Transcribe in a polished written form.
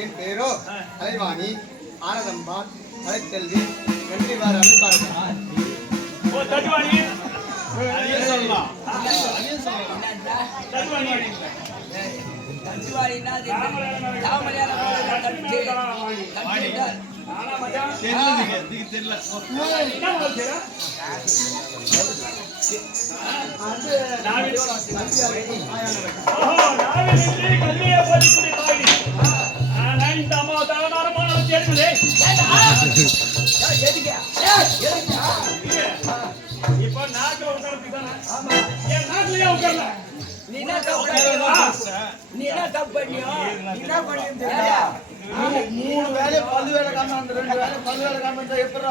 என் பேரோ கலைவாணி ஆனதம்பா கலைச்செல்வி நன்றி வார அமைப்பார்கள். இப்ப நாட்டுல உட்கார்ல நீ என்ன தப்பு பண்ணியோ மூணு வேலை பல்லு வேலை காம அந்த 2 வேலை பல்லு வேலை காம எப்படி